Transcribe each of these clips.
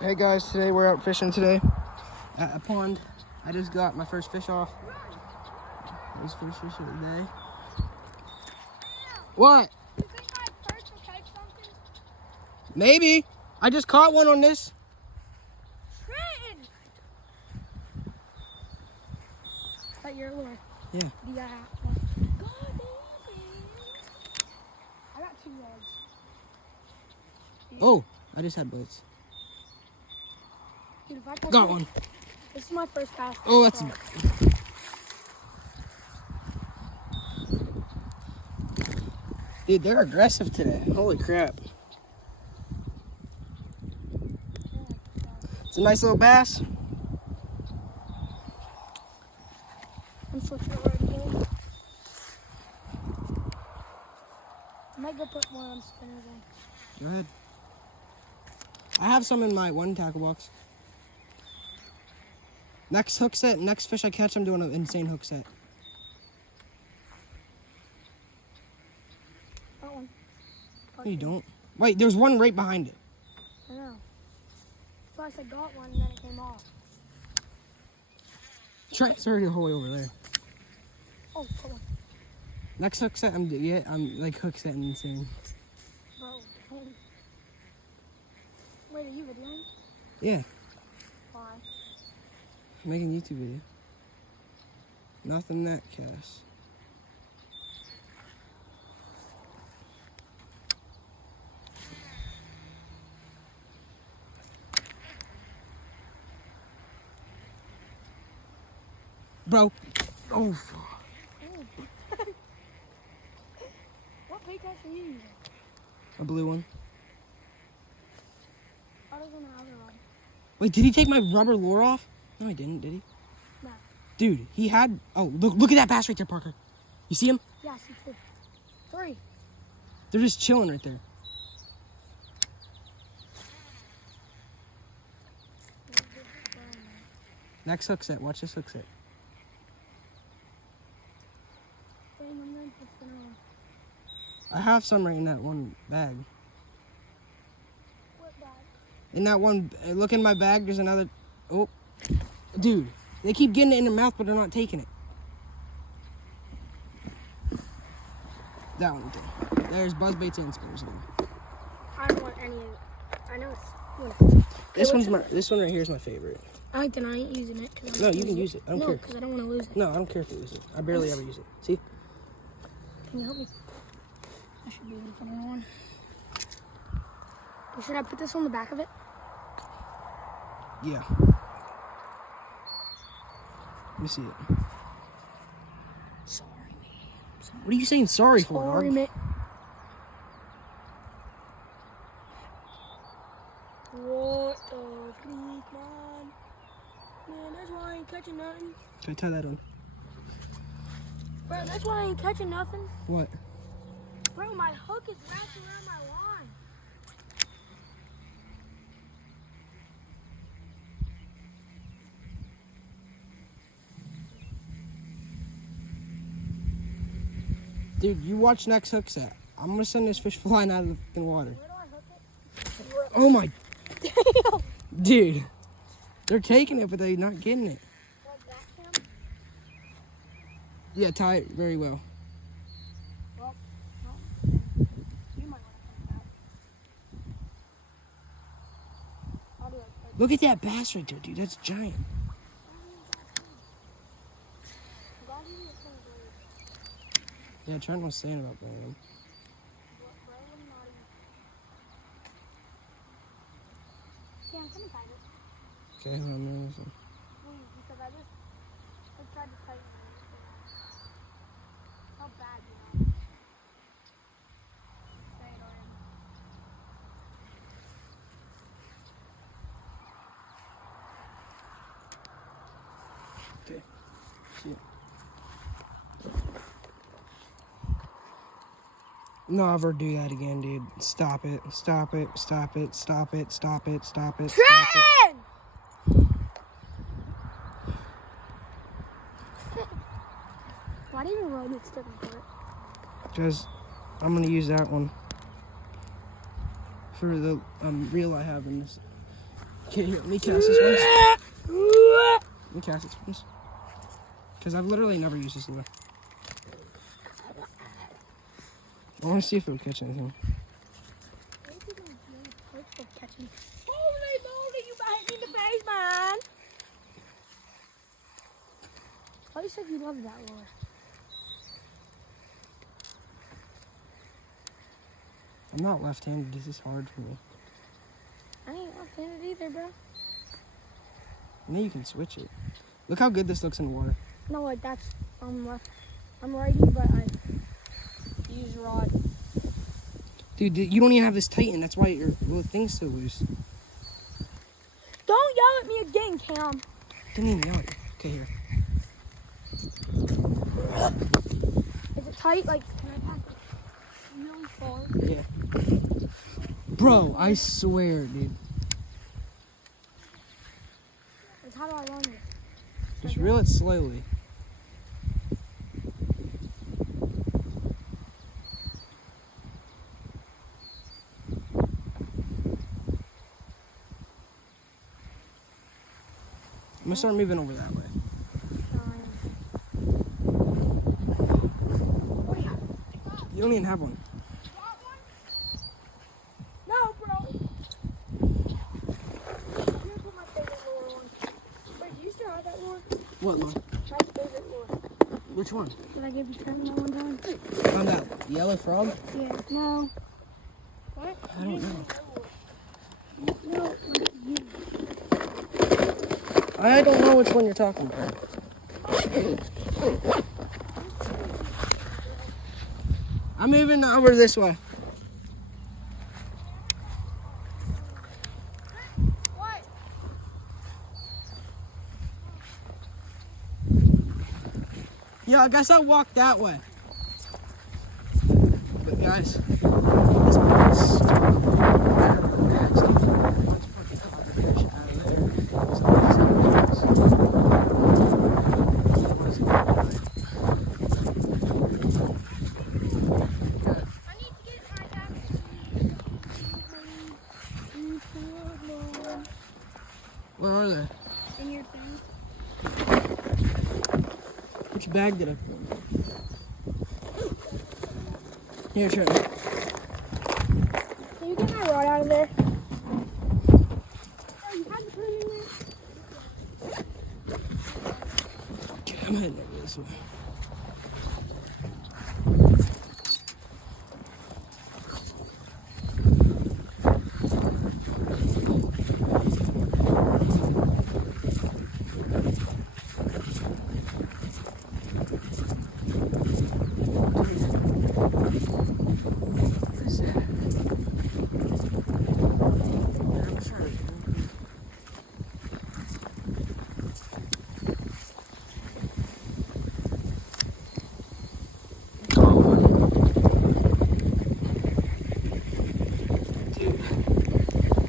Hey guys, today we're out fishing today at a pond. I just got my first fish off. This first fish of the day. What? You think my perch will catch something? Maybe. I just caught one on this. Trenton! Is that your lure? Yeah. Yeah. God damn it. I got 2 legs. Oh, I just had bites. Dude, if I catch Got one. This is my first cast. Oh, that's... Dude, they're aggressive today. Holy crap. It's a nice little bass. I'm switching it right again. I might go put one on spinners in. Go ahead. I have some in my one tackle box. Next hook set, next fish I catch, I'm doing an insane hook set. That one. No, you don't. Wait, there's one right behind it. I know. So I said got one and then it came off. It's already the whole way over there. Oh, put one. Next hook set, I'm like hook setting insane. Bro. Wait, are you videoing? Yeah, Why? I'm making a YouTube video. Nothing that cast. Bro. Oh, fuck. What bait cast are you using? A blue one. Other than the other one. Wait, did he take my rubber lure off? No, he didn't, did he? No. Dude, he had... Oh, look at that bass right there, Parker. You see him? Yeah, I see 2. 3. They're just chilling right there. Next hook set. Watch this hook set. I have some right in that one bag. What bag? In that one... Look in my bag. There's another... Oh. Dude. They keep getting it in their mouth, but they're not taking it. That one. There's buzzbaits and spinners. I don't want any of it. I know it's... This one right here is my favorite. I like that I ain't using it. Cause No, you can use it. I don't care. No, because I don't want to lose it. No, I don't care if you use it. I barely ever use it. See? Can you help me? I should be able to put it on. Should I put this on the back of it? Yeah. Let me see it. Sorry, man. What are you saying sorry for, Sorry, dog? man. What the freak, man? Man, that's why I ain't catching nothing. Can I tie that on? Bro, that's why I ain't catching nothing. What? Bro, my hook is wrapped around my line. Dude, you watch next hook set. I'm gonna send this fish flying out of the fucking water. Where do I hook it? Oh my... Damn. Dude. They're taking it, but they're not getting it. Like that, Cam? Yeah, tie it very well. Well, no. You might want to come back. I'll do it. Look at that bass right there, dude. That's giant. Yeah, Trent was saying about that. Cam, come and tie it. Okay, hold on a minute. Please, because I tried to tighten it. How bad, you know? Stay it on. Okay. See it. Never do that again, dude. Stop it. Stop it. Stop it. Stop it. Stop it. Stop it. Stop it. Trent! Why do you even run it sticking for it? Because I'm going to use that one for the reel I have in this Okay, here, let me cast this once. Let me cast this once. Because I've literally never used this lure. I want to see if it would catch anything. Holy moly, you bit me in the face, man. I thought you said you loved that lure. I'm not left-handed. This is hard for me. I ain't left-handed either, bro. And then you can switch it. Look how good this looks in the water. No, like that's I'm left. I'm righty, but I use rod. Dude, you don't even have this tighten. That's why your little thing's so loose. Don't yell at me again, Cam. Didn't even yell at you. Okay, here. Is it tight? Like, can I pack it really far? Yeah. Bro, I swear, dude. Like, how do I run this? Just reel it slowly. I'm gonna start moving over that way. You don't even have one. No, bro. Here's what my favorite lure on. Wait, do you still have that lure? What lure? My favorite lure. Which one? Did I give you Trevor that one time? On that yellow frog? Yeah. No. What? I don't know. No. I don't know which one you're talking about. I'm moving over this way. What? Yeah, I guess I'll walk that way. But guys, this place. Where are they? In your thing. Which bag did I put in? Here, try it. Can you get my rod out of there? Oh, you had to put it in there? Okay, I'm heading over this way.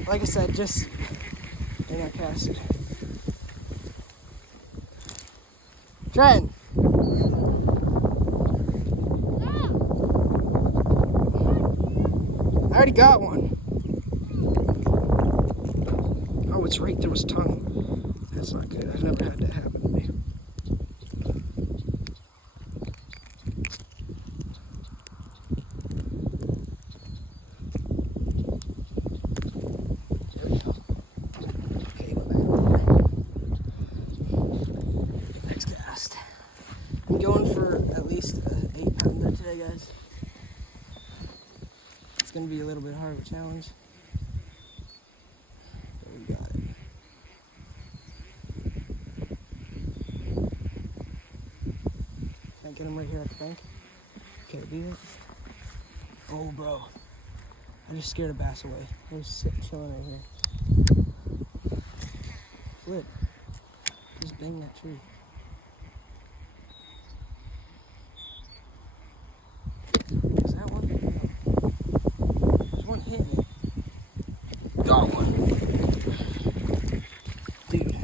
Like I said, just and I cast it. Trent. I already got one. Oh, it's right through his tongue. That's not good. I've never had that happen to me. I'm going for at least an 8-pounder today, guys. It's going to be a little bit hard of a challenge. But we got it. Can I get him right here at the bank? Okay, do that. Oh, bro. I just scared a bass away. I was sitting chilling right here. Flip. Just bang that tree. Is that one? No. There's one hitting it. Got one. Dude.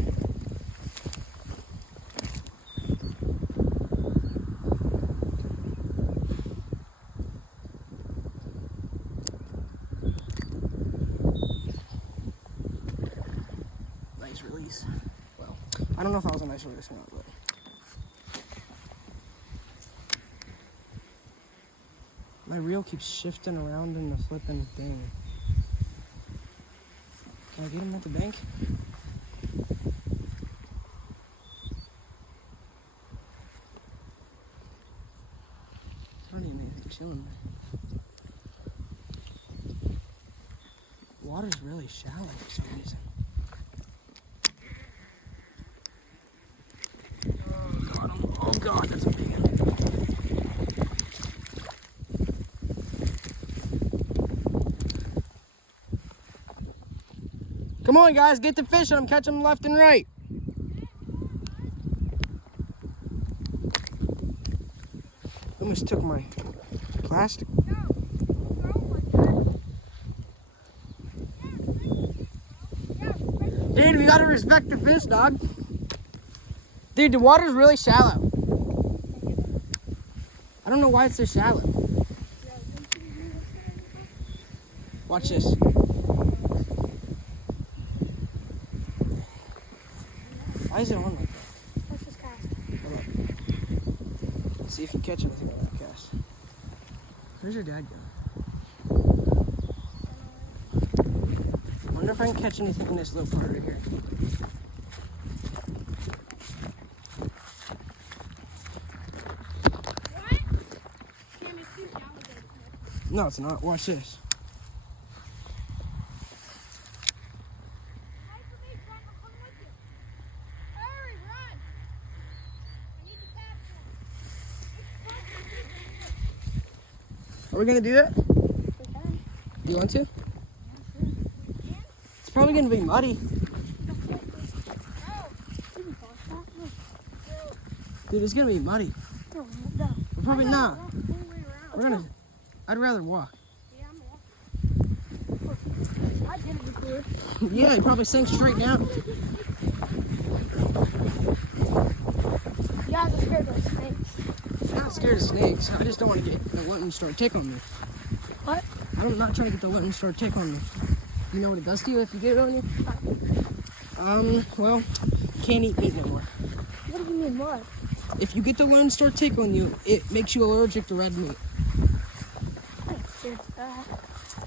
nice release. Well, I don't know if that was a nice release or not, but. My reel keeps shifting around in the flipping thing. Can I get him at the bank? There's not even anything chilling there. Water's really shallow for some reason. Oh, got him. Oh, God, that's a big one. Come on, guys, get to fishing. I'm catching them left and right. Almost took my plastic. Dude, we gotta respect the fish, dog. Dude, the water's really shallow. I don't know why it's so shallow. Watch this. Why is it on like that? Let's just cast. Hold on. See if you catch anything on that cast. Where's your dad going? I wonder if I can catch anything in this little part right here. What? Damn, it's too shallow. No, it's not. Watch this. Are we gonna do that? You want to? It's probably gonna be muddy. Dude, it's gonna be muddy. No. We're probably not. We're We're gonna. I'd rather walk. Yeah, I'm walking. I did it before. Yeah, you probably sank straight down. You guys are scared of snakes. I'm not scared of snakes. I just don't want to get the lightning storm tick on me. What? I'm not trying to get the lightning storm tick on me. You know what it does to you if you get it on you? Well, can't eat meat no more. What do you mean, what? If you get the lightning storm tick on you, it makes you allergic to red meat. I'm scared of that.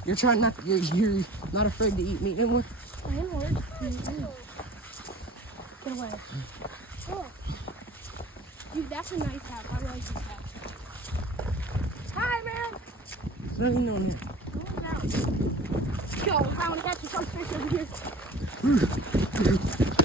You're trying not. You're not afraid to eat meat anymore. I am allergic to meat. Get away. Oh. Dude, that's a nice house. I like this house. Hi, man. There's nothing on here. Go, I want to catch you some fish over here.